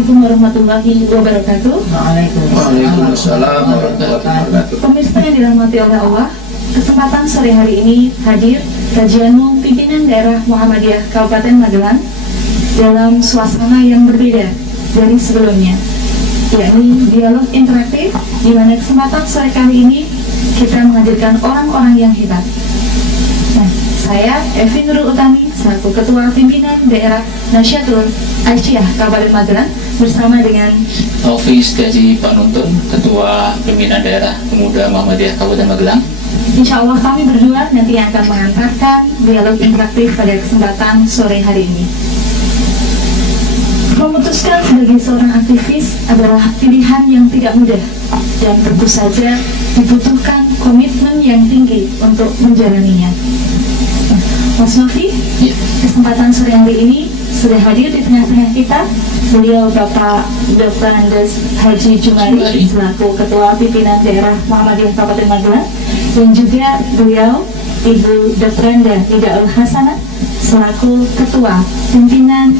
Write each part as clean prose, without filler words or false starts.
Assalamualaikum warahmatullahi wabarakatuh. Waalaikumsalam warahmatullahi wabarakatuh. Pemirsa yang dirahmati oleh Allah, kesempatan sore hari ini hadir kajian pimpinan daerah Muhammadiyah Kabupaten Magelang dalam suasana yang berbeda dari sebelumnya, yakni dialog interaktif, di mana kesempatan sore kali ini kita menghadirkan orang-orang yang hebat. Nah, saya Evi Nurul Utami selaku Ketua Pimpinan Daerah Nasyatul Aisyah Kabupaten Magelang bersama dengan Novi Setiaji Panuntun, Ketua Pimpinan Daerah Pemuda Muhammadiyah Kabupaten Magelang. Insya Allah kami berdua nanti akan mengantarkan dialog interaktif pada kesempatan sore hari ini. Memutuskan sebagai seorang aktivis adalah pilihan yang tidak mudah dan tentu saja dibutuhkan komitmen yang tinggi untuk menjalaninya. Mas Novi, kesempatan sore hari ini sudah hadir di tengah-tengah kita. Beliau Bapak Dr. Andes Haji Jumari selaku Ketua Pimpinan Daerah Muhammadiyah Kabupaten Magelang, dan juga beliau Ibu Dr. Nidaul Hasanah selaku Ketua Pimpinan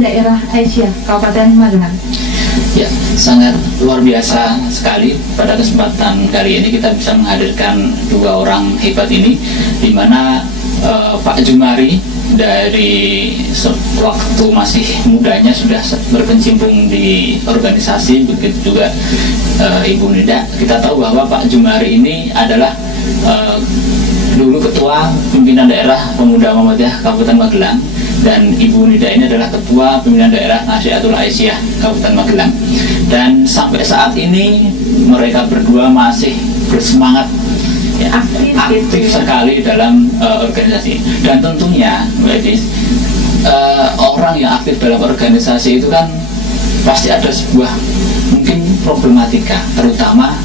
Daerah Aisyah Kabupaten Magelang. Ya, sangat luar biasa sekali pada kesempatan kali ini kita bisa menghadirkan dua orang hebat ini, di mana Pak Jumari dari waktu masih mudanya sudah berkecimpung di organisasi, begitu juga Ibu Nida. Kita tahu bahwa Pak Jumari ini adalah dulu Ketua Pimpinan Daerah Pemuda Muhammadiyah Kabupaten Magelang, dan Ibu Nida ini adalah Ketua Pimpinan Daerah Nasyatul Aisyah Kabupaten Magelang. Dan sampai saat ini mereka berdua masih bersemangat, ya, aktif sekali dalam organisasi. Dan tentunya orang yang aktif dalam organisasi itu kan pasti ada sebuah mungkin problematika, terutama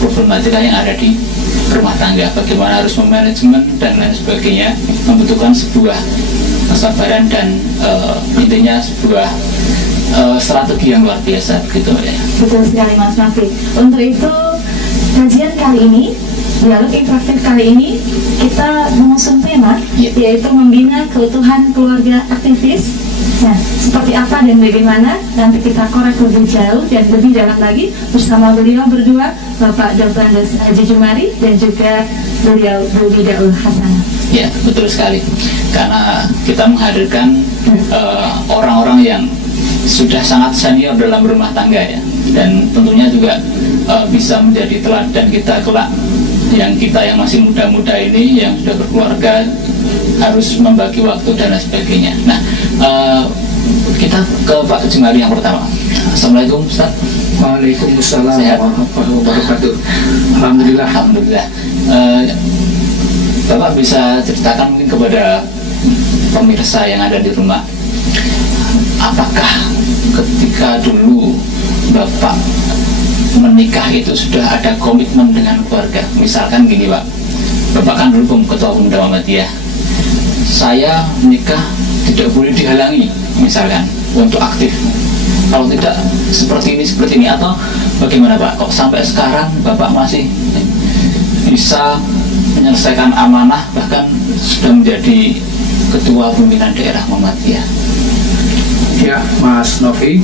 problematika yang ada di rumah tangga, bagaimana harus memanajemen dan lain sebagainya, membutuhkan sebuah kesabaran dan intinya sebuah strategi yang luar biasa, gitu ya. Betul sekali Mas Novi. Untuk itu kajian kali ini, dialog interaktif kali ini, kita mengusung tema yaitu membina keutuhan keluarga aktivis. Nah, seperti apa dan bagaimana nanti kita korek lebih jauh dan lebih dalam lagi bersama beliau berdua, Bapak Dr. Andes Haji Jumari dan juga beliau Bu Nidaul Hasanah. Ya, betul sekali. Karena kita menghadirkan orang-orang yang sudah sangat senior dalam rumah tangga, ya, dan tentunya juga bisa menjadi teladan kita kelak, yang kita yang masih muda-muda ini yang sudah berkeluarga harus membagi waktu dan lain sebagainya. Nah, kita ke Pak Jumari yang pertama. Assalamualaikum Ustaz. Waalaikumsalam Sehat? warahmatullahi wabarakatuh. Alhamdulillah. Alhamdulillah. Bapak bisa ceritakan mungkin kepada pemirsa yang ada di rumah, apakah ketika dulu Bapak menikah itu sudah ada komitmen dengan keluarga? Misalkan gini Pak, Bapak kan dulu Ketua Pemuda Muhammadiyah, saya menikah tidak boleh dihalangi misalkan untuk aktif, kalau tidak seperti ini, atau bagaimana Pak? Kok sampai sekarang Bapak masih bisa menyelesaikan amanah, bahkan sudah menjadi Ketua Pimpinan Daerah Muhammadiyah? Ya, Mas Novi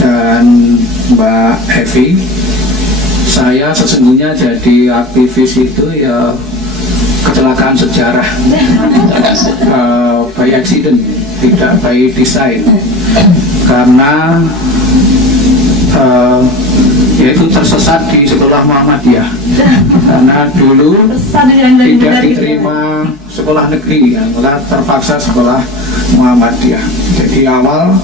dan Mbak Evi, saya sesungguhnya jadi aktivis itu ya kecelakaan sejarah, by accident, tidak by design, karena yaitu tersesat di sekolah Muhammadiyah, karena dulu tidak diterima sekolah negeri, malah terpaksa sekolah Muhammadiyah. Jadi awal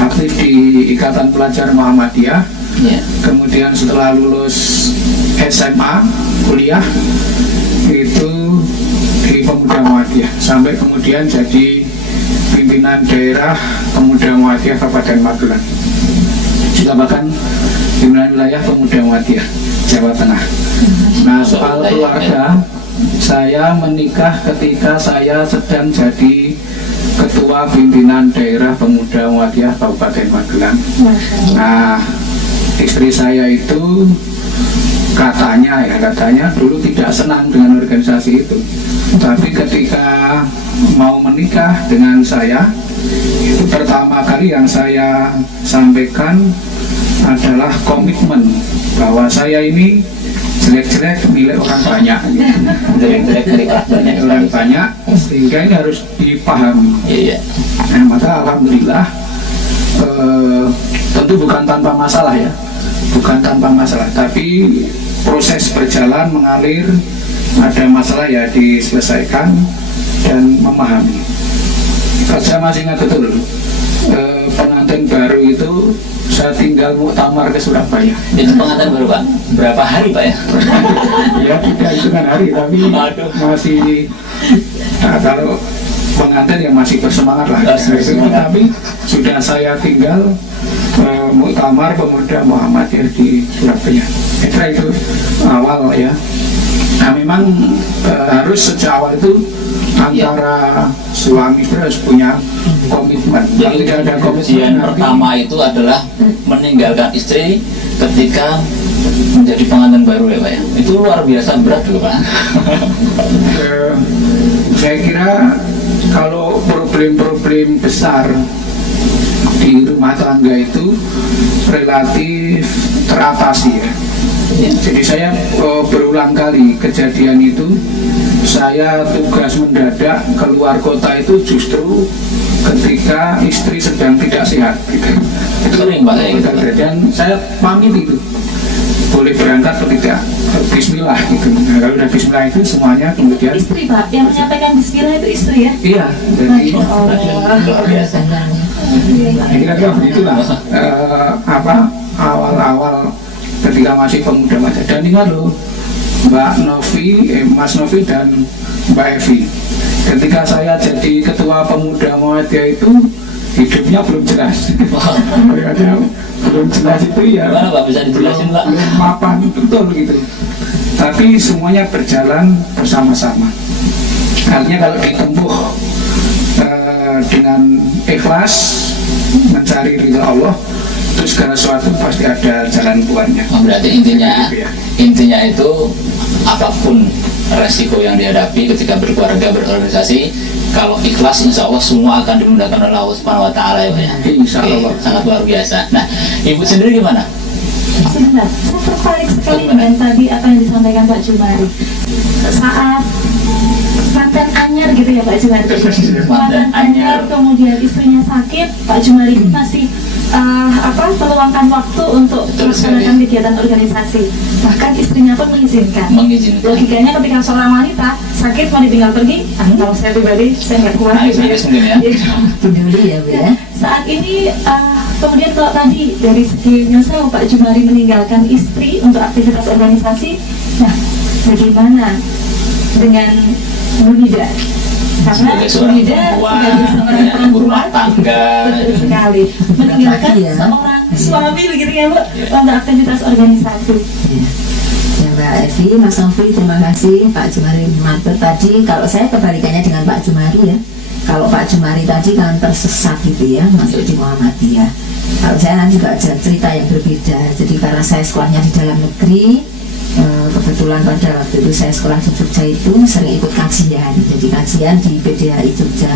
aktif di Ikatan Pelajar Muhammadiyah, kemudian setelah lulus SMA, kuliah itu di Pemuda Muhammadiyah, sampai kemudian jadi pimpinan daerah Pemuda Muhammadiyah Kabupaten Magelang, juga bahkan pimpinan wilayah Pemuda Muhammadiyah Jawa Tengah. Nah, soal keluarga, saya menikah ketika saya sedang jadi Ketua Pimpinan Daerah Pemuda Muhammadiyah Kabupaten Magelang. Nah, istri saya itu katanya dulu tidak senang dengan organisasi itu, tapi ketika mau menikah dengan saya, Itu pertama kali yang saya sampaikan adalah komitmen bahwa saya ini jelek-jelek milik orang banyak, Jelek-jelek dari karakternya orang banyak, sehingga ini harus dipahami. Iya. Nah, maka alhamdulillah tentu bukan tanpa masalah ya, bukan tanpa masalah, tapi proses berjalan mengalir, ada masalah ya diselesaikan dan memahami. Saya masih ingat betul pengantin baru itu saya tinggal muktamar ke Surabaya. Itu pengantin baru Pak? Berapa hari Pak ya? Ya tidak hitungan hari, tapi Aduh. masih kalau pengantin yang masih bersemangat lah. Masih bersemangat. Tapi sudah saya tinggal muktamar pemuda Muhammadiyah di Surabaya. Kira itu awal ya. Nah memang harus sejak awal itu antara suami istri harus punya komitmen. Kalau Jadi tidak ada komitmen ujian nanti pertama itu adalah meninggalkan istri ketika menjadi pengantin baru ya Pak ya. Itu luar biasa berat loh Pak. saya kira kalau problem-problem besar di rumah tangga itu relatif teratasi ya. Jadi saya berulang kali kejadian itu, saya tugas mendadak keluar kota itu justru ketika istri sedang tidak sehat gitu. Itu Sering, Pak, kayak gitu, Pak. dan saya pamit itu boleh berangkat atau tidak, bismillah gitu. Nah, kalau udah bismillah itu semuanya kemudian Istri Pak, yang menyampaikan bismillah itu istri ya? iya, jadi Masya Allah. Luar biasa. kira-kira begitulah awal-awal ketika masih pemuda Muhammadiyah. Dan ingat loh Mbak Novi, Mas Novi dan Mbak Evi, ketika saya jadi ketua pemuda Muhammadiyah itu hidupnya belum jelas. Kayaknya belum jelas itu ya. Gimana Pak, bisa dijelasin Pak? Belum mapan betul gitu. Tapi semuanya berjalan bersama-sama. Artinya kalau ditempuh dengan ikhlas mencari ridha Allah, itu segala sesuatu pasti ada jalan keluarnya. Oh, berarti intinya itu apapun resiko yang dihadapi ketika berkeluarga, berorganisasi, kalau ikhlas insya Allah semua akan dimudahkan oleh Allah Subhanahu Wa Taala ya Pak ya. Insya Oke, Allah. sangat luar biasa. Nah, Ibu sendiri gimana? Sebentar, saya tertarik sekali dengan tadi apa yang disampaikan Pak Jumari. Saat mantan anyar gitu ya Pak Jumari. Mantan anyar kemudian istrinya sakit, Pak Jumari ini masih meluangkan waktu untuk Betul melaksanakan sekali. kegiatan organisasi. Bahkan istrinya pun mengizinkan. Mengizinkan. Logikanya ketika seorang wanita sakit mau ditinggal pergi, kalau saya pribadi saya nggak kuat. Nah, serius mungkin ya. Peduli ya Bu ya. Saat ini kemudian kalau tadi dari segi nyesel Pak Jumari meninggalkan istri untuk aktivitas organisasi, nah bagaimana dengan Bu Nida? Karena Sebagai Bu seorang Nida perempuan, sebagai seorang ya, ibu rumah perempuan, tangga. betul sekali meninggalkan Iya. seorang suami begitu ya Bu untuk aktivitas organisasi. Ya Mbak Evi, Mas Novi, terima kasih Pak Jumari matur tadi. Kalau saya kebalikannya dengan Pak Jumari ya. Kalau Pak Jumari tadi kan tersesat gitu ya, masuk di Muhammadiyah. Kalau saya nanti juga ada cerita yang berbeda. Jadi karena saya sekolahnya di dalam negeri, kebetulan pada waktu itu saya sekolah di Jogja itu sering ikut kajian. Jadi kajian di PDHI Jogja.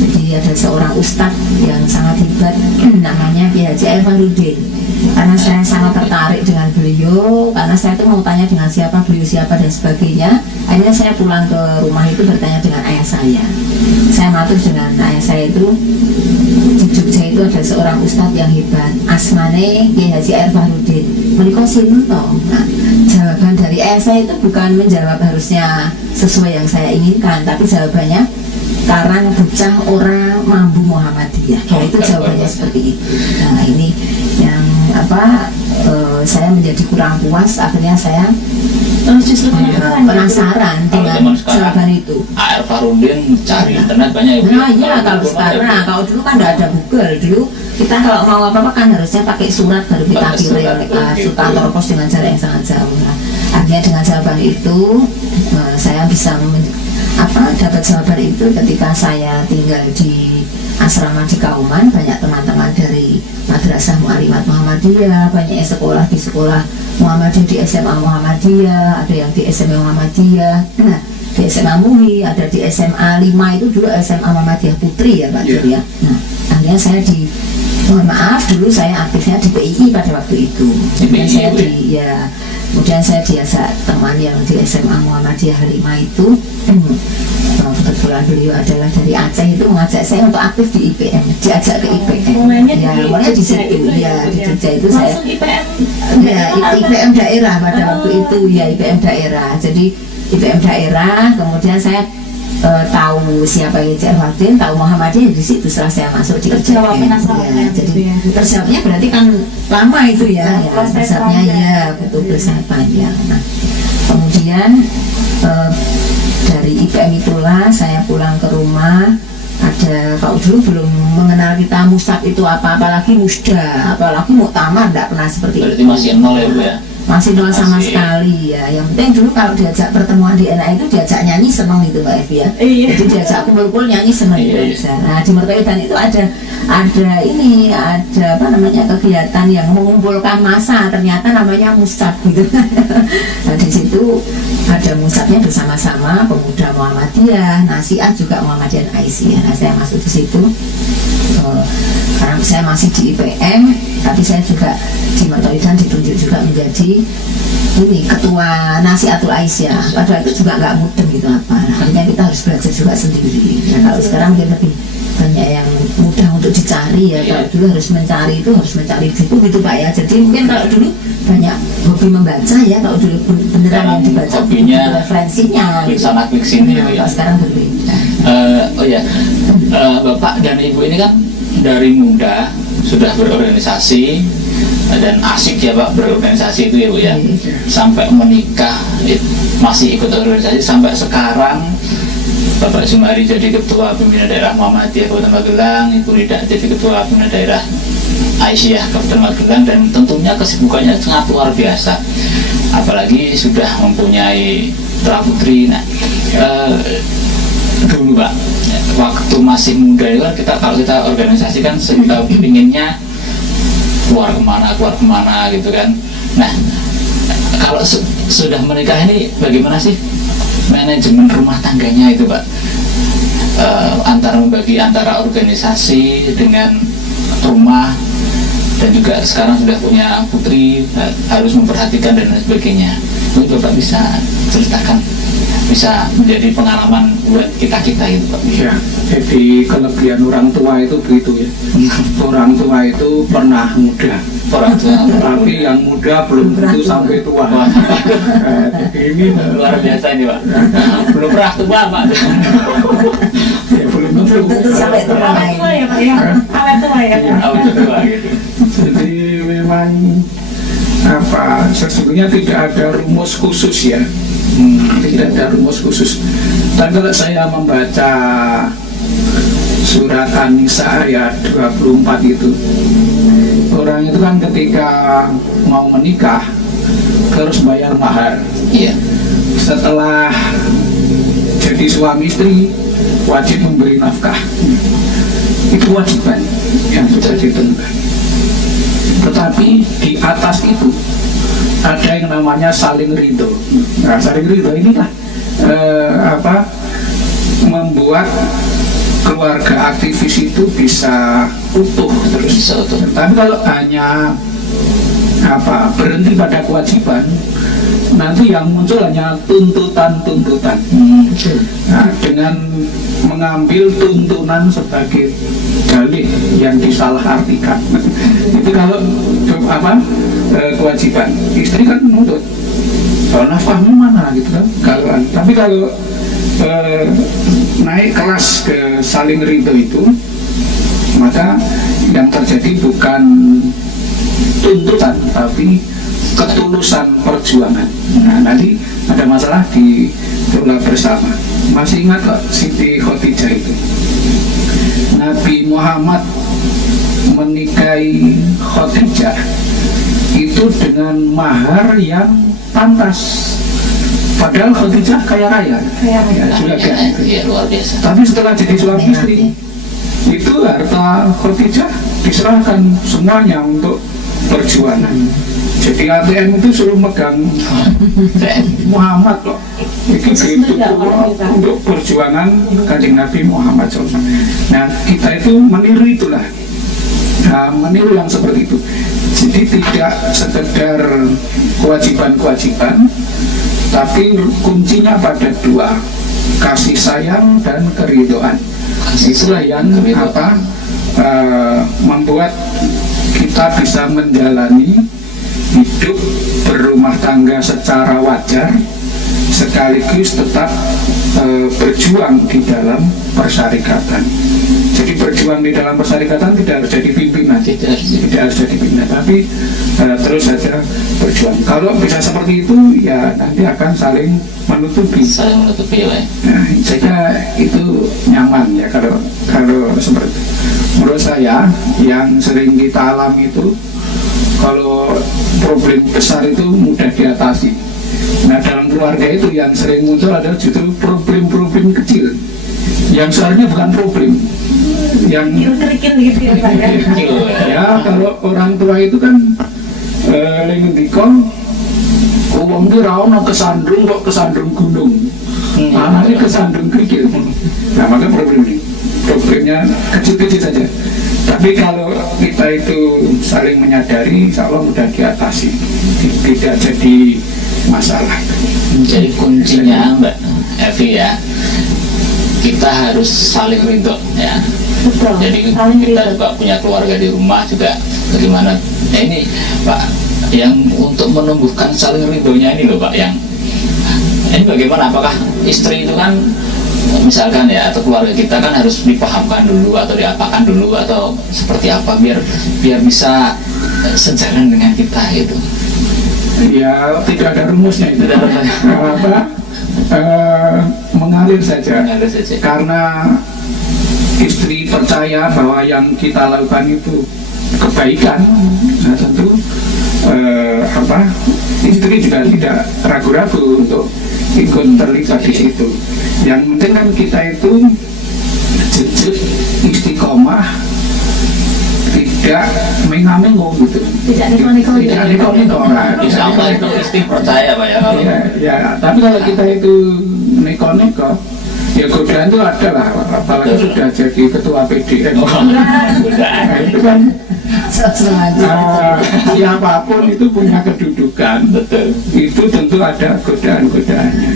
Jadi ada seorang ustadz yang sangat hebat, namanya Kiai Haji Elfaruddin. Karena saya sangat tertarik dengan beliau, karena saya tuh mau tanya dengan siapa beliau siapa dan sebagainya. Akhirnya saya pulang ke rumah itu bertanya dengan ayah saya. Saya matur dengan ayah saya itu, di Jogja itu ada seorang ustadz yang hebat, asmane Kiai Haji Elfaruddin. Menika sinten? Nah, jawaban dari ayah saya itu bukan menjawab harusnya sesuai yang saya inginkan, tapi jawabannya karang bocah orang mambu Muhammadiyah. Nah, itu jawabannya seperti itu. Nah ini yang saya menjadi kurang puas, akhirnya saya Justru penasaran dengan Kalau zaman sekarang, jawaban itu. AR Farudin cari internet banyak ya. Nah iya, kalau sekarang, kalau dulu kan tidak ada Google. Dulu kita kalau mau apa-apa kan harusnya pakai surat baru kita Pakai surat, kirim gitu. kantor pos dengan jarak yang sangat jauh. Nah, akhirnya dengan jawaban itu saya bisa dapat jawaban itu ketika saya tinggal di asrama di Kauman. Banyak teman-teman dari Madrasah Mu'alimat Muhammadiyah, banyak yang sekolah di sekolah Muhammadiyah, di SMA Muhammadiyah, ada yang di SMA Muhammadiyah, nah di SMA MUI, ada di SMA 5 itu dulu SMA Muhammadiyah Putri ya Pak Iya. Juri ya. Nah Akhirnya saya mohon maaf, dulu saya aktifnya di PII pada waktu itu. Kemudian saya kemudian saya diajak teman yang di SMA Muhammadiyah 5 itu, kebetulan beliau adalah dari Aceh, itu mengajak saya untuk aktif di IPM, diajak ke IPM. Mulanya di situ, ya di Jogja itu saya. IPM daerah pada waktu itu, ya IPM daerah. Jadi IPM daerah, kemudian saya tahu siapa Cik Fadil, tahu Muhammadiyah di situ setelah saya masuk di IPM. Jadi persiapnya berarti kan lama itu ya, persiapnya ya betul-betul panjang. Nah, kemudian dari IPM itulah saya pulang ke rumah. Kalau dulu belum mengenal kita mustab itu apa, apalagi musda, apalagi muktamar, tidak pernah seperti itu. Berarti masih nol ya Bu ya? Masih nol sama sekali ya. Yang penting dulu kalau diajak pertemuan di NA itu diajak nyanyi seneng gitu Mbak Evi ya. Jadi diajak kumpul-kumpul nyanyi seneng gitu. Nah di Mertoidan itu ada apa namanya kegiatan yang mengumpulkan massa, ternyata namanya mustab gitu. Nah di situ ada mustabnya bersama-sama pemuda Muhammadiyah, Nasiah juga Muhammadiyah Aisyah. Nah saya masuk di situ. Karena saya masih di IPM, tapi saya juga di Mertoidan ditunjuk juga menjadi ketua Nasihatul Aisyah. Pada itu juga nggak mudah gitu apa. Akhirnya kita harus belajar juga sendiri. Nah kalau sekarang mungkin lebih banyak yang mudah untuk dicari ya. Kalau dulu harus mencari buku gitu Pak ya. Jadi mungkin kalau dulu banyak hobi membaca ya. Kalau dulu beneran yang dibaca hobinya referensinya. Klik sana klik sini ya. Kalau sekarang berbeda. Bapak dan Ibu ini kan dari muda sudah berorganisasi dan asik ya Pak berorganisasi itu ya Bu ya, sampai menikah masih ikut organisasi sampai sekarang. Bapak Jumari jadi ketua pimpinan daerah Muhammadiyah Kabupaten Magelang, Ibu Rida jadi ketua pimpinan daerah Aisyah Kabupaten Magelang, dan tentunya kesibukannya sangat luar biasa, apalagi sudah mempunyai putra putri. Nah, dulu Pak, waktu masih muda itu kan kalau kita organisasi kan kita pinginnya keluar kemana gitu kan. Nah kalau sudah menikah ini bagaimana sih manajemen rumah tangganya itu Pak, membagi antara organisasi dengan rumah, dan juga sekarang sudah punya putri, harus memperhatikan dan sebagainya. Itu Bapak bisa ceritakan, bisa menjadi pengalaman buat kita-kita itu Pak. Ya, jadi kelebihan orang tua itu begitu ya. Orang tua itu pernah muda, tapi yang muda belum tentu sampai tua. Ini luar biasa ini Pak. Belum pernah tua Pak. Ya, belum tentu sampai tua ya Pak ya. Awet tua ya. Awet tua gitu. Jadi memang sesungguhnya tidak ada rumus khusus ya. Tidak ada rumus khusus. Dan kalau saya membaca surat An-Nisa ayat 24 itu, orang itu kan ketika mau menikah harus bayar mahar. Iya. Setelah jadi suami istri wajib memberi nafkah. Itu kewajiban yang sudah ditentukan. Tetapi di atas itu ada yang namanya saling ridho. Nah, saling ridho inilah membuat keluarga aktivis itu bisa utuh terus. Tapi kalau hanya berhenti pada kewajiban, nanti yang muncul hanya tuntutan-tuntutan. Nah, dengan mengambil tuntunan sebagai dalih yang disalahartikan. Itu kalau kewajiban. Istri kan menuntut, nafkahmu mana gitu kan. Tapi kalau naik kelas ke saling ridho itu, maka yang terjadi bukan tuntutan tapi ketulusan perjuangan. Nah, nanti ada masalah di keluarga bersama. Masih ingat kok Siti Khadijah itu, Nabi Muhammad menikahi Khadijah itu dengan mahar yang pantas. Padahal Khadijah kaya raya, luar biasa. Tapi setelah jadi suami istri, itu harta Khadijah diserahkan semuanya untuk perjuangan. Jadi ATM itu suruh megang Muhammad loh. Itu Sebenarnya orang kita. untuk perjuangan Kanjeng Nabi Muhammad SAW. Nah, kita itu meniru itulah. Nah, meniru yang seperti itu. Jadi tidak sekedar kewajiban-kewajiban, tapi kuncinya pada dua, kasih sayang dan keridhaan. Itulah yang membuat kita bisa menjalani hidup berumah tangga secara wajar, sekaligus tetap berjuang di dalam persyarikatan. Jadi berjuang di dalam persyarikatan tidak harus jadi pimpinan, tidak harus jadi pimpinan, tapi terus saja berjuang. Kalau bisa seperti itu, ya nanti akan saling menutupi. Ya. Nah, saya itu nyaman ya kalau seperti itu. Menurut saya yang sering kita alami itu, kalau problem besar itu mudah diatasi. Nah, dalam keluarga itu yang sering muncul adalah justru problem-problem kecil yang sebenarnya bukan problem, yang kerikil gitu ya Pak ya. ya kalau orang tua itu kan lengen dikon wong ki ra ono kesandung kok kesandung gunung, anaknya kesandung kerikil. Nah, maka problemnya kecil-kecil saja. Tapi kalau kita itu saling menyadari, insya Allah mudah diatasi, tidak jadi masalah. Jadi kuncinya Mbak Evi ya, kita harus saling ridho ya. Betul. Jadi Saling kita ridho. juga punya keluarga di rumah juga bagaimana. Nah ini Pak, yang untuk menumbuhkan saling ridhonya ini loh Pak, yang ini bagaimana? Apakah istri itu kan misalkan ya, atau keluarga kita kan harus dipahamkan dulu atau diapakan dulu atau seperti apa biar bisa sejalan dengan kita gitu. Ya tidak ada rumusnya itu. Mengalir saja. Mengalir saja. Karena istri percaya bahwa yang kita lakukan itu kebaikan, nah tentu istri juga tidak ragu-ragu untuk ikut terlibat di situ. Yang penting kan kita itu jejak istiqomah, tidak mengameng gitu. Tidak neko-neko. Tidak neko-neko. Insya Allah itu istri percaya Pak ya. Ya, tapi kalau kita itu neko-neko, ya godaan itu ada lah, apalagi sudah jadi ketua PDN. Nah, itu kan siapapun itu punya kedudukan, Betul. itu tentu ada godaan-godaannya.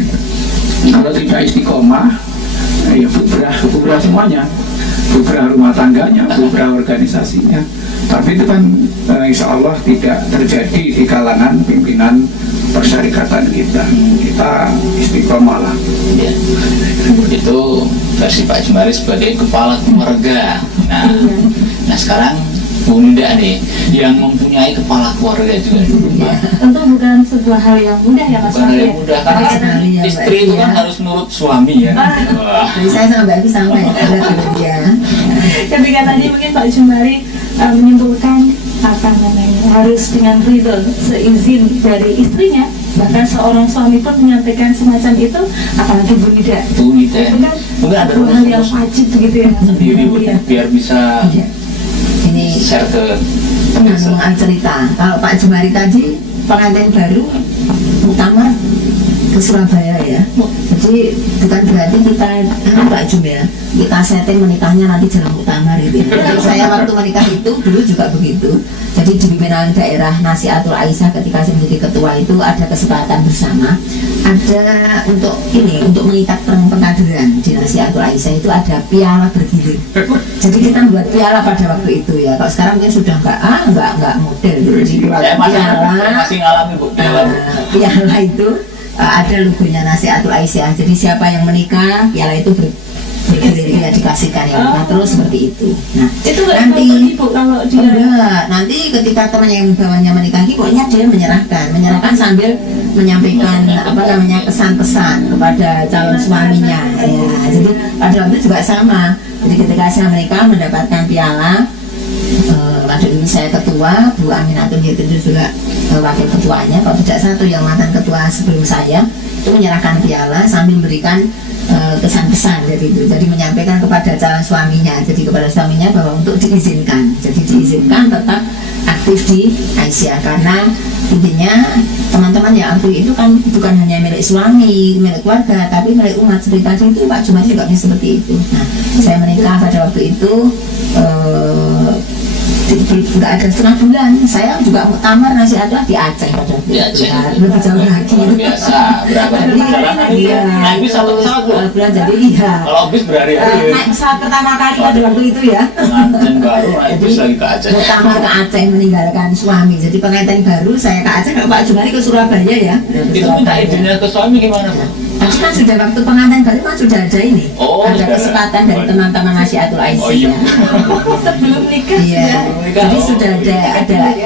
Kalau tidak istiqomah, ya bubrah semuanya, bubrah rumah tangganya, bubrah organisasinya. Tapi itu kan insya Allah tidak terjadi di kalangan pimpinan persyarikatan kita. Kita istiqomah lah. Ya. Itu versi Pak Jumari sebagai kepala keluarga. Nah sekarang Bu Linda nih yang mempunyai kepala keluarga juga di rumah. Tentu bukan sebuah hal yang mudah ya Mas Bukan hal Wahid. yang mudah karena Sekali ya, Mbak istri itu kan Evi, ya. harus nurut suami ya. Wah. Jadi saya sama Mbak Evi sama ya, ya. Ketika tadi mungkin Pak Jumari menyimpulkan harus dengan ridho, seizin dari istrinya, bahkan seorang suami pun menyampaikan semacam itu, apalagi Bu Nida. Bu Nida. Itu kan Mungkin ada hal yang rumus wajib begitu ya Mas. sendiri Bu, Iya. biar bisa Iya. Ini share ke penanggungan cerita. Kalau Pak Jumari tadi pengantin baru utama ke Surabaya ya. Jadi bukan berarti kita Pak Jum ya, kita setting menikahnya nanti jalan utama gitu. Jadi saya waktu menikah itu dulu juga begitu. Jadi di pimpinan daerah Nasihatul Aisyah ketika saya menjadi ketua itu ada kesepakatan bersama, ada untuk mengikat pengkaderan di Nasihatul Aisyah itu ada piala bergilir. Jadi kita membuat piala pada waktu itu ya. Kalau sekarang mungkin sudah enggak model gitu. Jadi buat saya piala. masih ngalami Bu. Piala itu ada logonya Nasihatul Aisyah. Jadi siapa yang menikah, piala itu bergilir ya dikasihkan yang menikah terus seperti itu. Nah, Itu nggak nanti Ibu kalau dia enggak, nanti ketika teman yang bawahnya menikahi, pokoknya dia menyerahkan sambil menyampaikan kesan-pesan kepada calon suaminya. Ya, jadi pada waktu itu juga sama. Jadi ketika saya menikah mendapatkan piala, pada dulu saya ketua, Bu Aminatun itu juga wakil ketuanya. Kalau tidak satu yang mantan ketua sebelum saya itu menyerahkan piala sambil memberikan kesan-pesan dari itu. Jadi menyampaikan kepada calon suaminya, jadi kepada suaminya bahwa untuk diizinkan. Jadi diizinkan tetap aktif di Aisyah, karena intinya teman-teman yang aktif itu kan bukan hanya milik suami, milik keluarga, tapi milik umat. Seperti tadi itu Pak Jumari juga seperti itu. Nah, saya menikah pada waktu itu nggak ada setengah bulan, saya juga muktamar nasihatullah di Aceh pada waktu Di Aceh. Nah, lebih jauh lagi. Luar biasa. Berapa Jadi, perjalanan itu? iya, Naik bis satu pesawat, Bu? bulan jadi iya. Kalau bis berhari-hari. Naik pesawat pertama kali pada waktu itu ya. Pengantin baru naik bis lagi ke Aceh. Muktamar ke Aceh meninggalkan suami. Jadi pengantin baru saya ke Aceh, kalau Pak Jumari ke Surabaya ya. Itu minta izinnya ke suami gimana, Bu? Tapi kan sudah waktu pengantin baru kan sudah ada ini. Oh, ada sudah. kesempatan dari teman-teman Nasihatul Aisyah. Oh iya. Sebelum nikah Iya, ya. jadi sudah ada ya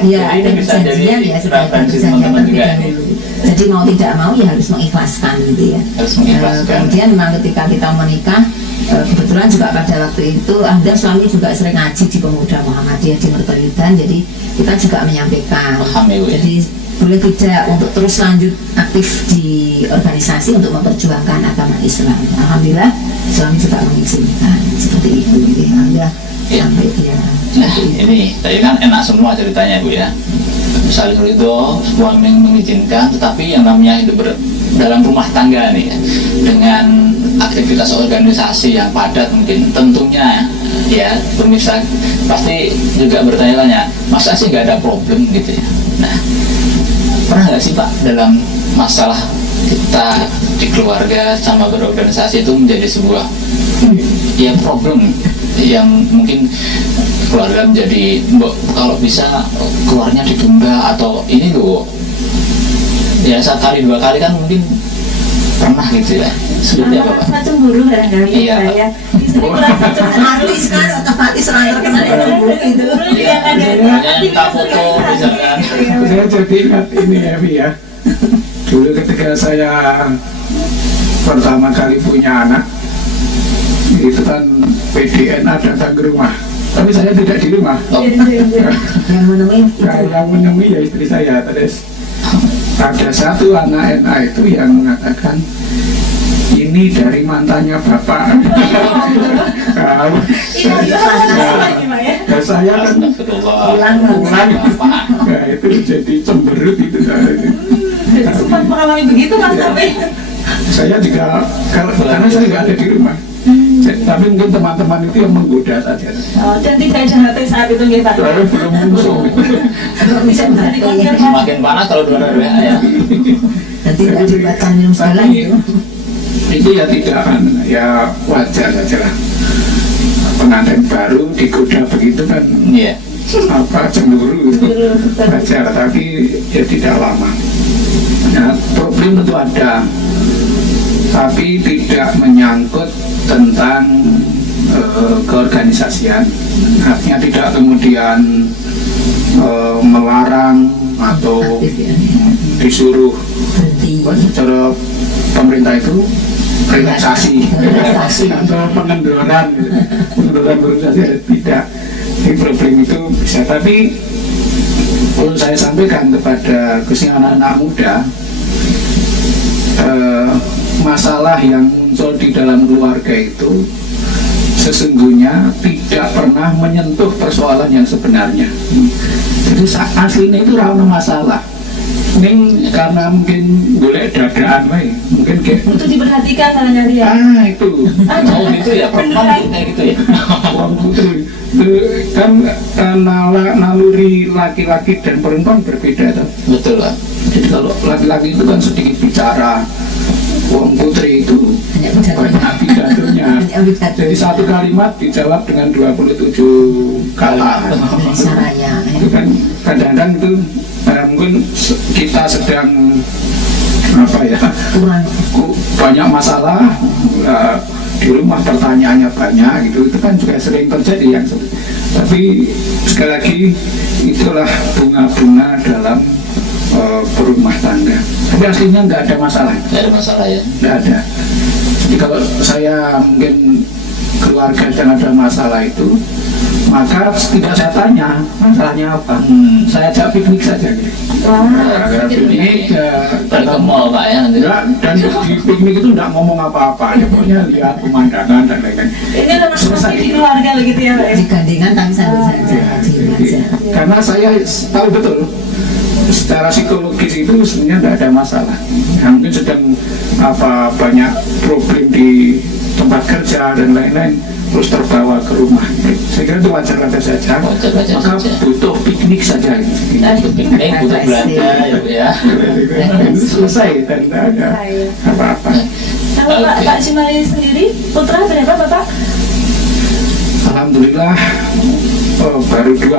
Jadi ada ini bisa perjanjian jadi ya, sudah ada referensi perjanjian teman-teman terlebih juga dahulu. Jadi mau tidak mau ya harus mengikhlaskan gitu ya. Harus mengikhlaskan. Kemudian memang ketika kita menikah, kebetulan juga pada waktu itu ada suami juga sering ngaji di Pemuda Muhammadiyah di Mertoyudan, jadi kita juga menyampaikan. Paham ya, Bu, ya? Jadi boleh tidak untuk terus lanjut aktif di organisasi untuk memperjuangkan agama Islam. Alhamdulillah suami juga mengizinkan seperti itu. Jadi, alhamdulillah Ya. sampai dia. Nah, ini tadi kan enak semua ceritanya, Bu ya. Misalnya itu suami mengizinkan, tetapi yang namanya hidup dalam rumah tangga nih ya, dengan aktivitas organisasi yang padat mungkin tentunya ya pemirsa pasti juga bertanya-tanya, masa sih nggak ada problem gitu ya. Nah, pernah nggak sih Pak dalam masalah kita di keluarga sama berorganisasi itu menjadi sebuah ya problem yang mungkin keluarga menjadi kalau bisa keluarnya ditunda atau ini loh ya sekali dua kali kan mungkin pernah gitu ya, seperti apa Pak? Merasa cemburu kadang-kadang Iya, Pak. saya. Istri merasa cemburu. Artis kan otomatis orang terkenal Iya, cemburu itu. yang ada Hanya minta foto misalkan. Saya jadi ingat ini ya, Bi, ya. Dulu ketika saya pertama kali punya anak, itu kan PDN datang ke rumah, tapi saya tidak di rumah. Oh, Yang menemui Nah, yang menemui ya istri saya. Terus ada satu anak NA itu yang mengatakan ini dari mantannya bapak. Nah, lagi Pak ya. dan saya kan astagfirullah. Pulang. Bapak. nah, itu jadi cemberut itu. Jadi sempat mengalami begitu Mas sampai. Saya juga karena saya nggak ada di rumah. Tapi mungkin teman-teman itu yang menggoda saja. Oh, dan tidak ada HP saat itu nggih Pak. Saya belum musuh. Bisa dikonfirmasi. Semakin panas kalau dua WA ya. dan tidak dibuatkan minum segala Tapi itu. itu ya tidak kan, ya wajar saja lah. Pengantin baru digoda begitu kan Iya. apa cemburu wajar, tapi ya tidak lama. Nah, problem tentu ada, tapi tidak menyangkut tentang keorganisasian. Artinya tidak kemudian melarang atau Aktif ya. disuruh. Berhenti. Secara pemerintah itu relaksasi Relaksasi. atau pengendoran organisasi tidak. Ini problem itu bisa, tapi perlu saya sampaikan kepada khususnya anak-anak muda, masalah yang muncul di dalam keluarga itu sesungguhnya tidak pernah menyentuh persoalan yang sebenarnya. Jadi aslinya itu rana masalah. Ini karena mungkin boleh dadaan wae, mungkin kayak Untuk diperhatikan kadang-kadang ya. itu Oh gitu ya, perempuan kayak gitu ya. Wong putri kan naluri laki-laki dan perempuan berbeda tuh. Betul Pak. Jadi kalau laki-laki itu kan sedikit bicara, wong putri itu Banyak bicara. banyak pidatonya. Banyak bicara. Jadi satu kalimat dijawab dengan 27 kata. Caranya. Itu kan kadang-kadang itu mungkin kita sedang apa ya, Kurang. banyak masalah di rumah, pertanyaannya banyak gitu, itu kan juga sering terjadi yang tapi sekali lagi itulah bunga-bunga dalam berumah tangga, tapi aslinya nggak ada masalah, Nggak ada masalah ya. nggak ada. Jadi kalau saya mungkin keluarga yang ada masalah itu, maka tidak saya tanya masalahnya apa, saya ajak piknik saja gitu. Wah, Piknik Balik ke mall Pak ya nanti. ya, dan di piknik itu tidak ngomong apa-apa, ya pokoknya lihat pemandangan dan lain-lain. ini ada masalah di keluarga gitu ya Pak ya. Digandengan tapi sambil saja. Ya, Diem jadi aja. Karena saya tahu betul secara psikologis itu sebenarnya tidak ada masalah. Ya, mungkin sedang banyak problem di tempat kerja dan lain-lain, terus terbawa ke rumah. Saya kira itu wajar-wajar saja. Wajar-wajar Maka saja. butuh piknik saja. Butuh piknik, butuh belanja ya. Selesai dan tidak ada apa-apa. Kalau Pak Jumari sendiri, putra berapa Bapak? Alhamdulillah baru 2.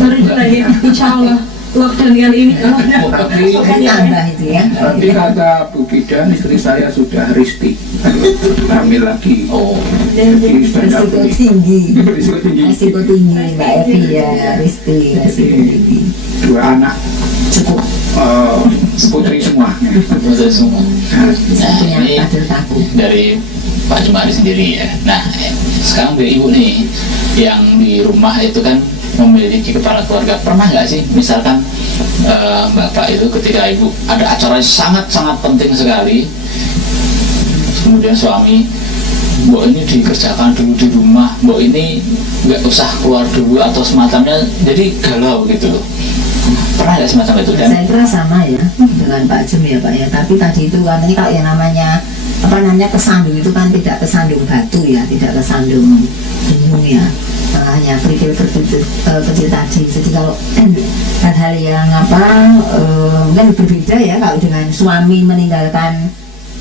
Baru lagi, insya Allah lockdown kali ini. Tapi Nambah itu ya. Nanti kata Bu Bidan, istri saya sudah Risti, hamil lagi. Oh, Jadi sudah Risiko tidak tinggi. Risiko tinggi. Risiko tinggi Mbak Evi ya, Risti, risiko tinggi. 2 anak Cukup putri semua. betul semua. Nah, satunya ini kader kaku. dari Pak Jumari sendiri ya. Nah, sekarang dari Ibu nih, yang di rumah itu kan memiliki kepala keluarga. Pernah nggak sih, misalkan Bapak itu ketika Ibu ada acara yang sangat-sangat penting sekali, kemudian suami, Mbok ini dikerjakan dulu di rumah, Mbok ini nggak usah keluar dulu atau semacamnya, jadi galau gitu loh. Pernah nggak semacam itu? Dan Saya kira sama ya dengan Pak Jum ya Pak ya. Tapi tadi itu kan ini kalau yang namanya kesandung itu kan tidak kesandung batu ya, tidak kesandung gunung ya. Hanya kerikil kecil tadi. Jadi kalau hal-hal yang mungkin berbeda ya kalau dengan suami meninggalkan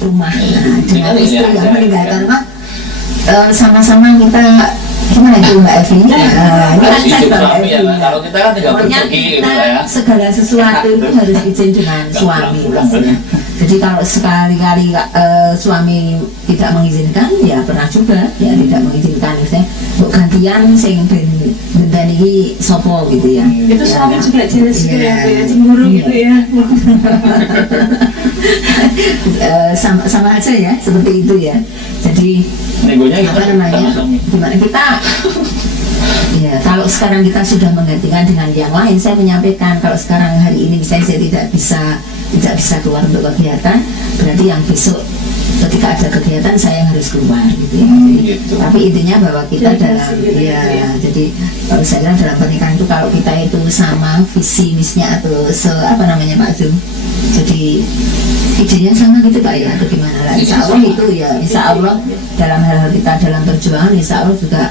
rumah, nah, dengan istri yang meninggalkan rumah, sama-sama kita gimana itu Mbak Evi? Ini harus kan saya izin Mbak suami Evi. ya, Mbak. Kalau kita kan tinggal Pokoknya pergi gitu kita lah ya. segala sesuatu itu harus izin dengan suami. pulang-pulang, Mas. bener. Jadi kalau sekali-kali suami tidak mengizinkan, ya pernah juga ya tidak mengizinkan. Misalnya untuk gantian sing ben iki sopo gitu ya. Itu Ya, suami juga jelas juga iya. ya, Bu, ya, cemburu Iya. gitu ya. Sama aja ya seperti itu ya. Jadi Negonya gitu apa namanya? sama suami. Gimana kita? Ya, kalau sekarang kita sudah menggantikan dengan yang lain, saya menyampaikan kalau sekarang hari ini misalnya saya tidak bisa keluar untuk kegiatan, berarti yang besok ketika ada kegiatan saya yang harus keluar gitu ya. Gitu. Tapi intinya bahwa kita Jadi dalam kasih gitu ya, ya. jadi kalau saya bilang dalam pernikahan itu kalau kita itu sama visi misinya atau apa namanya Pak Zum, jadi idenya sama gitu Pak ya, atau gimana lah. Insya Allah itu ya, insya Allah dalam hal-hal kita dalam perjuangan, insya Allah juga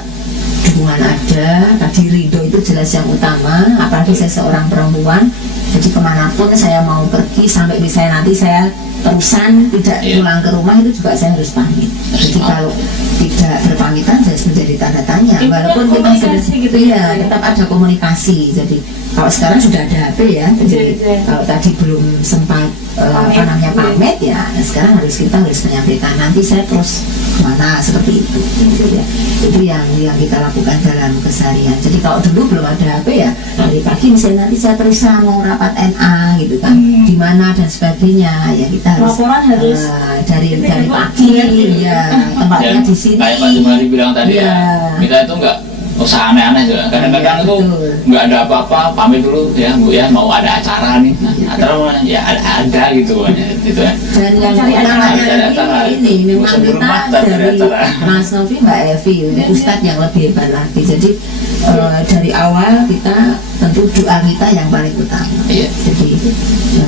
dukungan ada. Tadi ridho itu jelas yang utama, apalagi saya seorang perempuan, jadi kemanapun saya mau pergi sampai misalnya nanti saya terusan tidak Iya. pulang ke rumah itu juga saya harus pamit. Jadi kalau tidak berpamitan jelas menjadi tanda tanya. Intinya Walaupun kita sudah komunikasi gitu iya, ya. tetap ada komunikasi. Jadi kalau sekarang sudah ada HP ya, jadi Iya. kalau tadi belum sempat Pamit. apa namanya Iya. pamit ya, sekarang kita harus menyampaikan nanti saya terus kemana seperti itu. Gitu ya. Itu yang kita lakukan dalam keseharian. Jadi kalau dulu belum ada HP ya, dari pagi misalnya nanti saya terusan mau rapat NA gitu kan, di mana dan sebagainya ya kita harus Laporan harus dari Ini pagi gitu. ya tempatnya Dan di sini. kayak Pak Jumari bilang tadi Iya. ya, kita itu nggak usah aneh-aneh juga. Kadang-kadang Iya, itu betul. nggak ada apa-apa, pamit dulu ya Bu ya, mau ada acara nih. Nah, acara ya ada gitu kan, gitu ya. Dan yang Cari utamanya acara. ini memang Bosan di kita rumah, cari dari acara. Mas Novi, Mbak Evi, Iya, Ustadz yang lebih hebat lagi. Jadi dari awal kita tentu doa kita yang paling utama. Iya. Jadi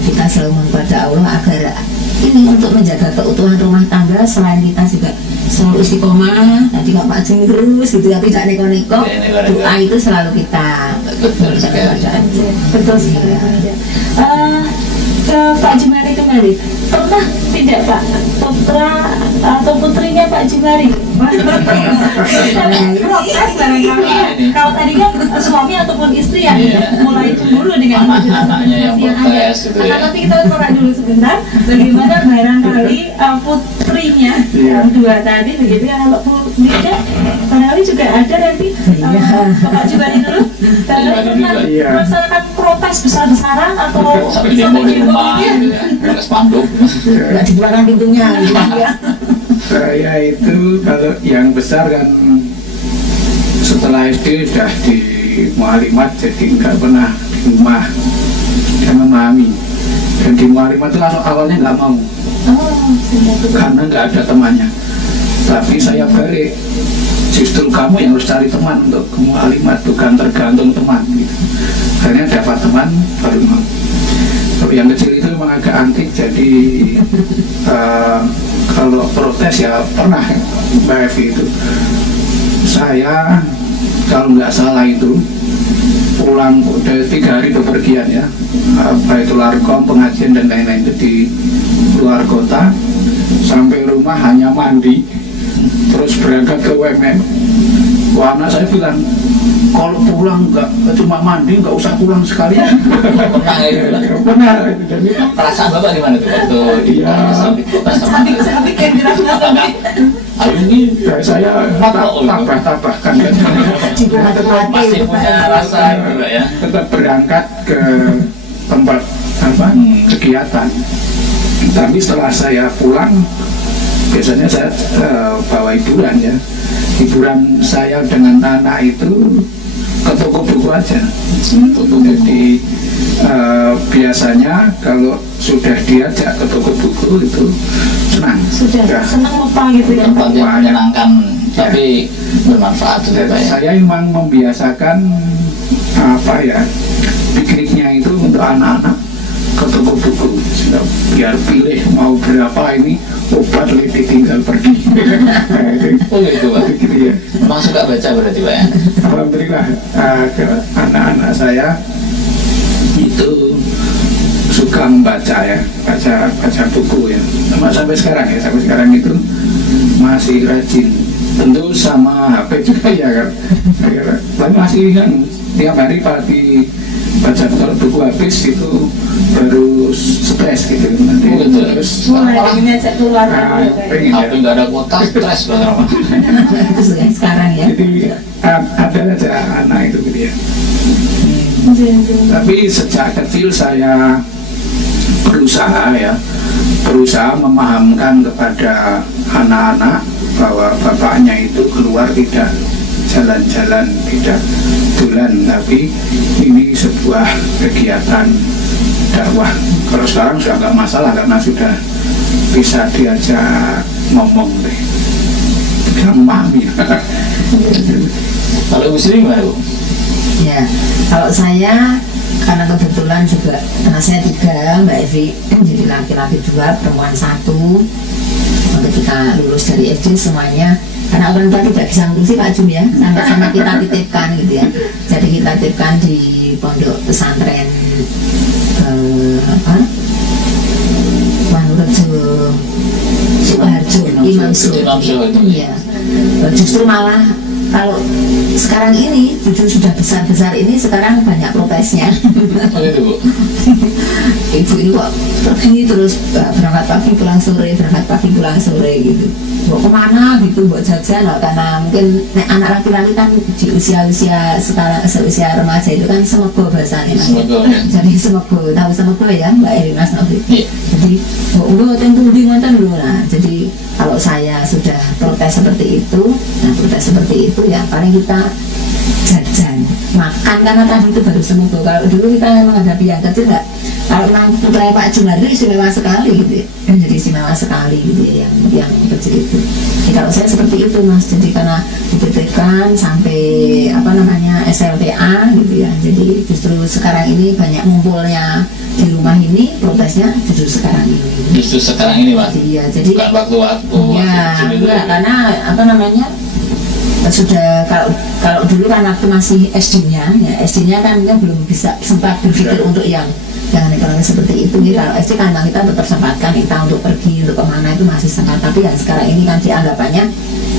kita selalu mohon pada Allah agar ini untuk menjaga keutuhan rumah tangga, selain kita juga selalu istiqomah, tadi nggak macam terus gitu ya, tidak neko-neko. Tidak neko-neko. Doa itu selalu kita Betul sekali. berikan. Betul sekali. Ke Pak Jumari kembali. Pernah tidak Pak putra atau putrinya Pak Jumari? Protes barangkali ya. Kalau tadi kan suami ataupun istri yang Iya. mulai cemburu dengan Anaknya yang protes gitu ya. Tapi kita tarik dulu sebentar. Bagaimana barangkali putrinya yang 2 tadi begitu ya, kalau putrinya barangkali juga ada nanti Pak Jumari dulu. Barangkali pernah Iya. melaksanakan protes besar-besaran atau Sampai demo di rumah gitu ya, pakai spanduk. Nggak dibukakan pintunya gitu ya. Saya itu kalau yang besar kan setelah SD sudah di Mualimat, jadi nggak pernah di rumah dan memahami. Dan di Mualimat itu langsung awalnya nggak mau karena nggak ada temannya. Tapi saya balik, justru kamu yang harus cari teman untuk ke Mualimat, bukan tergantung teman gitu. yang kecil itu memang agak antik, jadi kalau protes ya pernah Mbak Evi itu. Saya kalau nggak salah itu pulang udah 3 hari bepergian ya, apa itu larkom, pengajian dan lain-lain itu di luar kota. Sampai rumah hanya mandi, terus berangkat ke UMM. Wah, anak saya bilang, kalau pulang nggak cuma mandi, nggak usah pulang sekalian. Pernah itu Pak? Benar, dan itu Perasaan Bapak gimana tuh waktu di Iya. Sabit kota sama Sabik yang dirasa sabik. Ayo ini ya, saya tabah-tabahkan kan. masih punya rasa juga ya. Tetap berangkat ke tempat apa kegiatan. Tapi setelah saya pulang, biasanya saya bawa hiburan ya. Hiburan saya dengan anak itu ke toko buku aja. Jadi biasanya kalau sudah diajak ke toko buku itu senang. Sudah Ya. senang apa gitu ya. Tempat yang menyenangkan tapi bermanfaat juga Dan Pak ya. saya memang membiasakan apa ya, pikniknya itu untuk anak-anak ke toko buku, biar pilih mau berapa ini obat, lebih tinggal pergi. Nah, itu, Oh gitu Pak. gitu ya. Memang suka baca berarti Pak ya. Alhamdulillah ke anak-anak saya itu suka membaca ya, baca buku ya. Sampai sekarang ya, sampai sekarang itu masih rajin. Tentu sama HP juga ya kan. Tapi masih kan tiap hari pagi baca, kalau buku habis itu baru stres gitu nanti. Oh, gitu. Terus Mulai ini aja keluar nah, gitu ya. pengen HP ya. nggak ada kuota, stres banget Pak. Itu yang sekarang ya. Jadi ada aja anak itu gitu ya. Tapi sejak kecil saya berusaha memahamkan kepada anak-anak bahwa bapaknya itu keluar tidak jalan-jalan, tidak bulan, tapi ini sebuah kegiatan dakwah. Kalau sekarang sudah nggak masalah karena sudah bisa diajak ngomong deh, bisa memahami. Kalau Ibu Sri gimana Bu? Ya, kalau saya karena kebetulan juga anak saya 3, Mbak Evi, jadi laki-laki 2, perempuan 1. Ketika lulus dari SD semuanya, karena orang tua tidak bisa ngurusi Pak Jum ya, sama-sama kita titipkan gitu ya. Jadi kita titipkan di pondok pesantren Wanurejo, Sukoharjo, Imam Suh. Imam Suh itu. Iya. Justru malah kalau sekarang ini justru sudah besar-besar ini sekarang banyak protesnya. Oh gitu Bu. Ibu ini kok pergi terus berangkat pagi pulang sore, berangkat pagi pulang sore gitu. Mau kemana gitu, buat jajan, karena mungkin anak laki-laki kan di usia-usia sekarang, seusia remaja itu kan semego bahasanya. Semoga ya. Jadi semego, tahu semego ya Mbak Eri Mas Novi. Iya. Jadi udah tempo di ngoten lho. Nah, jadi kalau saya sudah protes seperti itu, nah protes seperti itu ya paling kita jajan, makan karena tadi itu baru sembuh. Kalau dulu kita menghadapi yang kecil nggak, kalau memang putra Pak Jumadi istimewa sekali gitu ya, jadi istimewa sekali gitu ya yang kecil itu. Jadi kalau saya seperti itu Mas, jadi karena dititipkan sampai apa namanya SLTA gitu ya, jadi justru sekarang ini banyak ngumpulnya di rumah ini, protesnya justru sekarang ini. Justru sekarang ini Pak. Iya, jadi Bukan waktu-waktu. ya waktu kecil itu. enggak, karena apa namanya sudah kalau dulu kan waktu masih SD-nya ya, SD-nya kan belum bisa sempat berpikir untuk yang ekonomi seperti itu. Jadi kalau SD kan kita tetap sempatkan kita untuk pergi untuk kemana itu masih sempat, tapi yang sekarang ini kan dianggapannya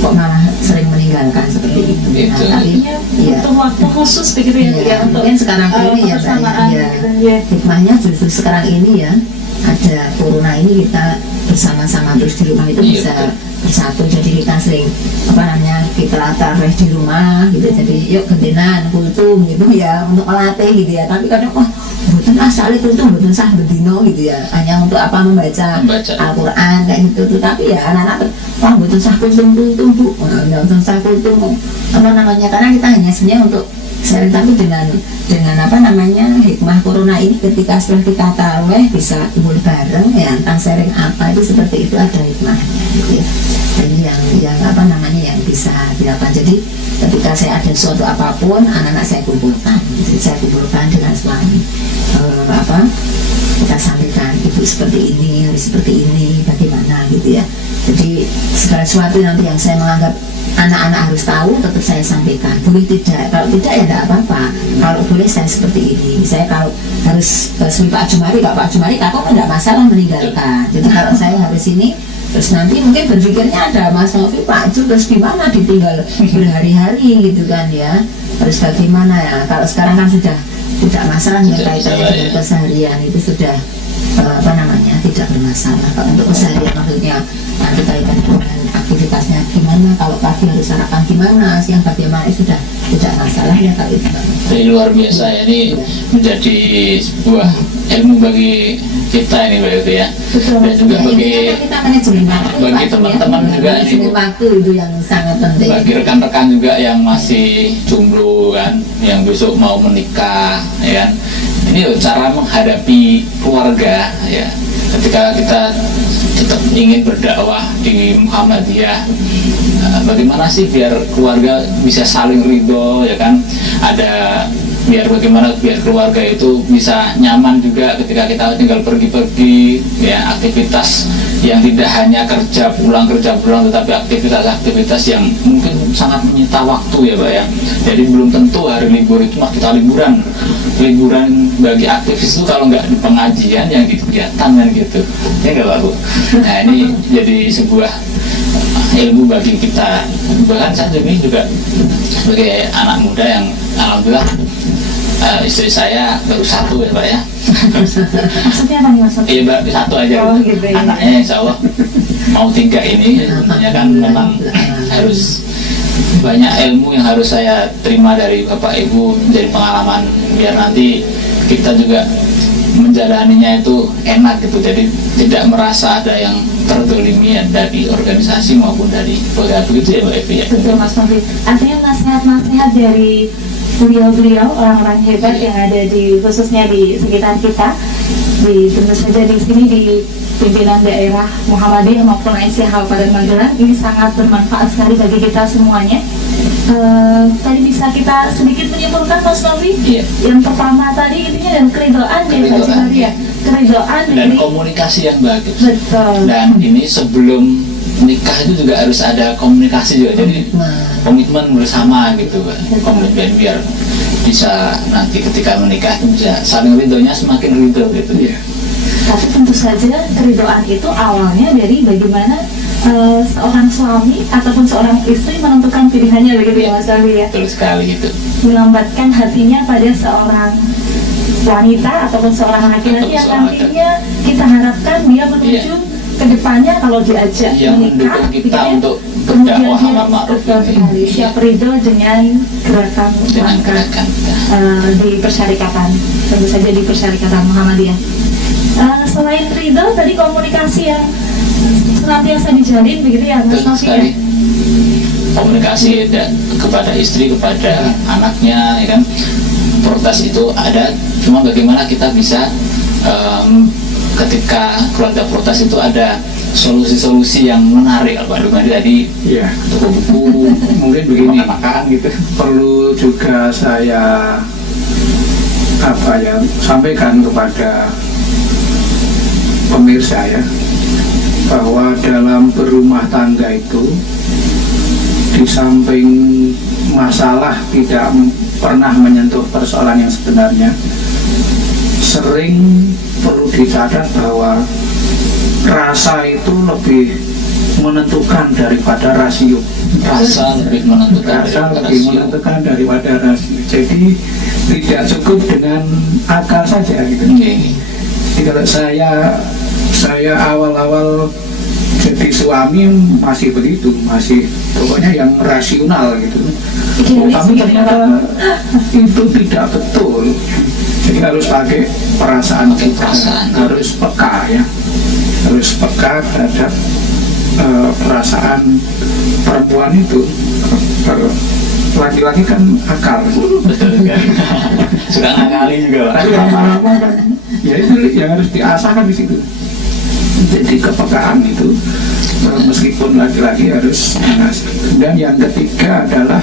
kok malah sering meninggalkan seperti itu. Gitu. Nah, tapi Iya, ya butuh waktu khusus begitu ya, iya, ya untuk mungkin sekarang ini ya kebersamaan ya, gitu ya. hikmahnya justru sekarang ini ya ada corona ini kita bersama-sama terus di rumah itu Iya, bisa betul. bersatu, jadi kita sering apa namanya kita tarawih di rumah gitu, jadi yuk gendenan kultum gitu ya untuk melatih gitu ya. Tapi kadang bukan asal kultum bukan sah bedino gitu ya, hanya untuk apa membaca Al-Quran kayak gitu. Tapi ya anak-anak bukan sah kultum bu, bukan sah kultum apa namanya, karena kita hanya sebenarnya untuk sharing, tapi dengan apa namanya hikmah corona ini ketika setelah kita tarawih bisa kumpul bareng ya, tentang sharing apa itu seperti itu ada hikmahnya gitu ya. Jadi yang apa namanya yang bisa dilakukan. Jadi ketika saya ada suatu apapun, anak-anak saya kumpulkan gitu. Saya kumpulkan dengan suami kita sampaikan, ibu seperti ini, harus seperti ini, bagaimana gitu ya. Jadi segala sesuatu nanti yang saya menganggap anak-anak harus tahu, tetap saya sampaikan. Boleh tidak, kalau tidak ya tidak apa-apa. Kalau boleh saya seperti ini. Saya kalau harus seperti Pak Jumari, kalau Pak Jumari takut tidak masalah meninggalkan. Jadi kalau saya harus ini, terus nanti mungkin berpikirnya ada Mas Novi, Pak Ju terus gimana ditinggal berhari-hari gitu kan ya. Harus bagaimana ya. Kalau sekarang kan sudah tidak masalah ya, kaitannya dengan keseharian itu sudah tidak bermasalah. Kalau untuk keseharian maksudnya nanti kaitan dengan aktivitasnya gimana, kalau pagi harus sarapan gimana, siang bagaimana, itu sudah tidak masalah ya kalau itu. Jadi luar biasa ya, ini menjadi sebuah ilmu bagi kita ini Mbak Evi ya. Betul. Dan juga Ya, bagi intinya kan kita manajemen waktu, bagi Pak, teman-teman ya. juga ini, Manajemen Bu. waktu itu yang sangat penting. Bagi rekan-rekan juga yang masih jomblo kan, yang besok mau menikah ya kan. Ini loh cara menghadapi keluarga ya. Ketika kita tetap ingin berdakwah di Muhammadiyah, bagaimana sih biar keluarga bisa saling ridho ya kan? Ada bagaimana biar keluarga itu bisa nyaman juga ketika kita tinggal pergi-pergi ya, aktivitas yang tidak hanya kerja pulang tetapi aktivitas-aktivitas yang mungkin sangat menyita waktu ya Pak ya. Jadi belum tentu hari libur itu kita liburan bagi aktivis itu kalau nggak di pengajian yang di kegiatan kan gitu ya nggak Pak Bu. Nah ini jadi sebuah ilmu bagi kita, bahkan saya juga sebagai anak muda yang alhamdulillah istri saya baru satu ya Pak ya. Maksudnya apa nih Mas Novi? Iya Mbak, satu aja Gitu, ya. anaknya insya Allah mau 3 ini. Sebenarnya kan memang harus banyak ilmu yang harus saya terima dari Bapak Ibu, menjadi pengalaman biar nanti kita juga menjalaninya itu enak gitu. Jadi tidak merasa ada yang terdolimi dari organisasi maupun dari keluarga, begitu ya Mbak Evi ya. Betul Mas Novi. Artinya nasihat-nasihat dari beliau-beliau orang-orang hebat yang ada di khususnya di sekitar kita, di tentu saja di sini di pimpinan daerah Muhammadiyah maupun IC Kabupaten Magelang, ini sangat bermanfaat sekali bagi kita semuanya. Tadi bisa kita sedikit menyimpulkan Mas Novi. Iya. Yang pertama tadi intinya dan keridoan ya Pak Jumari ya, keridoan Dan dari komunikasi yang bagus. betul. Dan ini sebelum nikah itu juga harus ada komunikasi juga, jadi komitmen bersama gitu Pak. Komitmen biar bisa nanti ketika menikah bisa saling ridhonya semakin ridho gitu ya. Tapi tentu saja keridoan itu awalnya dari bagaimana seorang suami ataupun seorang istri menentukan pilihannya, begitu ya Mas Ali ya. Betul sekali itu. Melambatkan hatinya pada seorang wanita ataupun seorang laki-laki yang Seorang nantinya kita harapkan dia menuju ke depannya kalau diajak Yang menikah, mendukung kita begitu ya. untuk Kemudian berdakwah dia amar ma'ruf betul ini. sekali siap ridho dengan gerakan Dengan langkah gerakan kita. di persyarikatan, tentu saja di persyarikatan Muhammadiyah. Selain ridho tadi komunikasi yang senantiasa dijalin begitu ya Mas Betul Novi ya. sekali. Komunikasi kepada istri, kepada anaknya ya kan. Protes itu ada, cuma bagaimana kita bisa ketika keluarga protes itu ada solusi-solusi yang menarik. Pak Dumadi tadi Iya. toko buku Mungkin begini, makan gitu. perlu juga saya sampaikan kepada pemirsa ya, bahwa dalam berumah tangga itu di samping masalah tidak pernah menyentuh persoalan yang sebenarnya, sering perlu dicatat bahwa rasa itu lebih menentukan daripada rasio. Rasa lebih menentukan Rasa daripada lebih rasio. menentukan daripada rasio. Jadi tidak cukup dengan akal saja gitu. Oke. Jadi kalau saya awal-awal jadi suami masih begitu, masih pokoknya yang rasional gitu. Tapi ternyata itu tidak betul. Jadi harus pakai perasaan Pakai kita, perasaan. harus peka ya, harus peka terhadap perasaan perempuan itu. Kalau laki-laki kan akal. Betul kan? Suka ngakali juga Pak. Tapi lama-lama kan, ya itu yang harus diasahkan di situ. Jadi kepekaan itu meskipun laki-laki harus mengasih. Dan yang ketiga adalah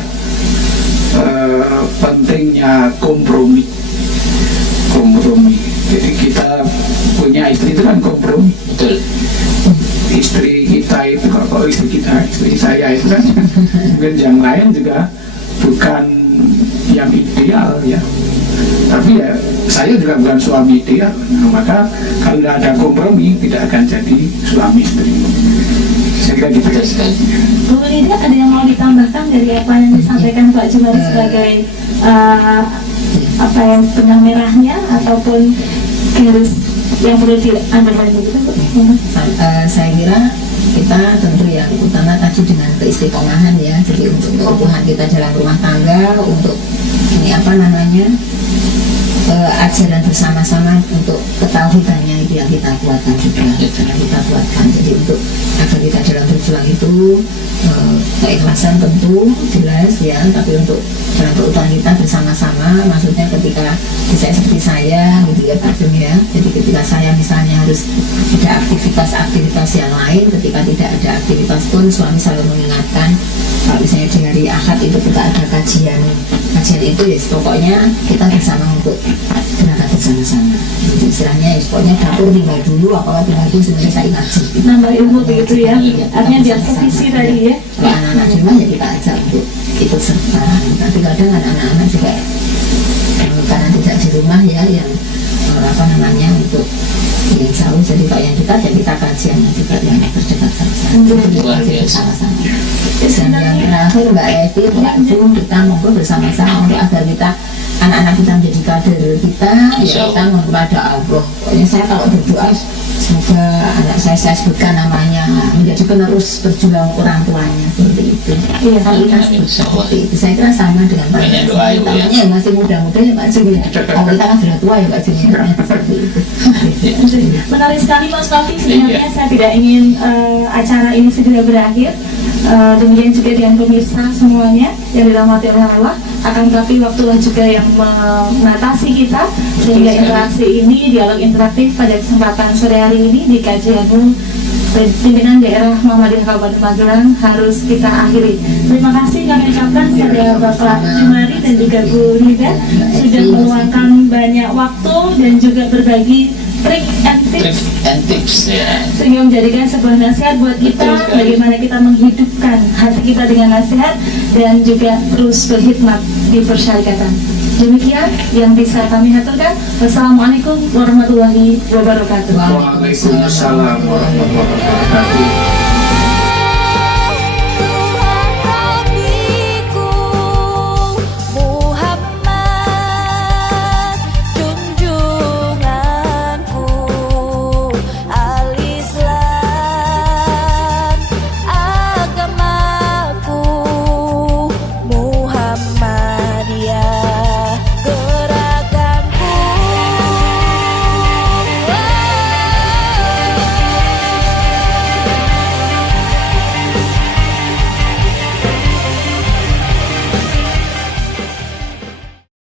pentingnya kompromi. Jadi kita itu kan kompromi. Betul. Istri kita itu, kalau istri kita, istri saya itu kan mungkin yang lain juga bukan yang ideal ya, tapi ya saya juga bukan suami ideal. Nah, maka kalau tidak ada kompromi tidak akan jadi suami istri. Saya kira gitu. Betul sekali. Bu Nida, ada yang mau ditambahkan dari apa yang disampaikan Pak Jumari sebagai apa yang benang merahnya ataupun garis yang perlu diambil lagi gitu Bu? Saya kira kita tentu yang utama tadi dengan keistiqomahan ya, jadi untuk keutuhan kita dalam rumah tangga, untuk ini apa namanya ajaran bersama-sama untuk ketauhidannya itu yang kita kuatkan juga, yang kita kuatkan. Jadi untuk agar kita dalam berjuang itu keikhlasan tentu jelas ya, tapi untuk dalam keutuhan kita bersama-sama, maksudnya ketika bisa seperti saya gitu ya Pak Jum ya, jadi ketika saya misalnya harus ada aktivitas yang lain, ketika tidak ada aktivitas pun suami selalu mengingatkan kalau misalnya di hari Ahad itu kita ada kajian itu ya pokoknya kita bersama untuk berangkat bersama-sama. Jadi istilahnya ya pokoknya dapur tinggal dulu, apalagi tinggal itu sebenarnya saya ngaji. Nambah ilmu begitu ya, artinya biar sevisi tadi ya. Kalau anak-anak di rumah ya kita ajak untuk ikut serta. Tapi kadang kan anak-anak juga karena tidak di rumah ya, yang apa namanya untuk yang jauh, jadi kalau yang dekat ya kita kajiannya juga yang terdekat Luar biasa. sama-sama. Dan yang terakhir Mbak Evi, Mbak Jum, kita monggo bersama-sama untuk agar kita anak-anak kita menjadi kader kita, ya kita mohon kepada Allah. Pokoknya saya kalau berdoa semoga anak saya sebutkan namanya menjadi penerus berjuang orang tuanya seperti itu. Iya, Kalau kita seperti itu, saya kira sama dengan Pak Banyak Jum. doa, Ibu, ya. Utamanya yang masih muda-muda ya Pak Jum ya. Kalau kita kan sudah tua ya Pak Jum ya, seperti itu. Menarik sekali Mas Novi, sebenarnya saya tidak ingin acara ini segera berakhir. Demikian juga dengan pemirsa semuanya yang dirahmati oleh Allah. Akan tetapi waktulah juga yang mengatasi kita, sehingga interaksi ini, dialog interaktif pada kesempatan sore hari ini di kajian pimpinan daerah Muhammadiyah Kabupaten Magelang harus kita akhiri. Terima kasih kami ucapkan kepada Bapak Jumari dan juga Bu Nida sudah meluangkan banyak waktu dan juga berbagi trik and tips Ya. sehingga menjadikan sebuah nasihat buat kita bagaimana kita menghidupkan hati kita dengan nasihat dan juga terus berkhidmat di persyarikatan. Demikian yang bisa kami aturkan. Wassalamualaikum warahmatullahi wabarakatuh. Waalaikumsalam warahmatullahi wabarakatuh.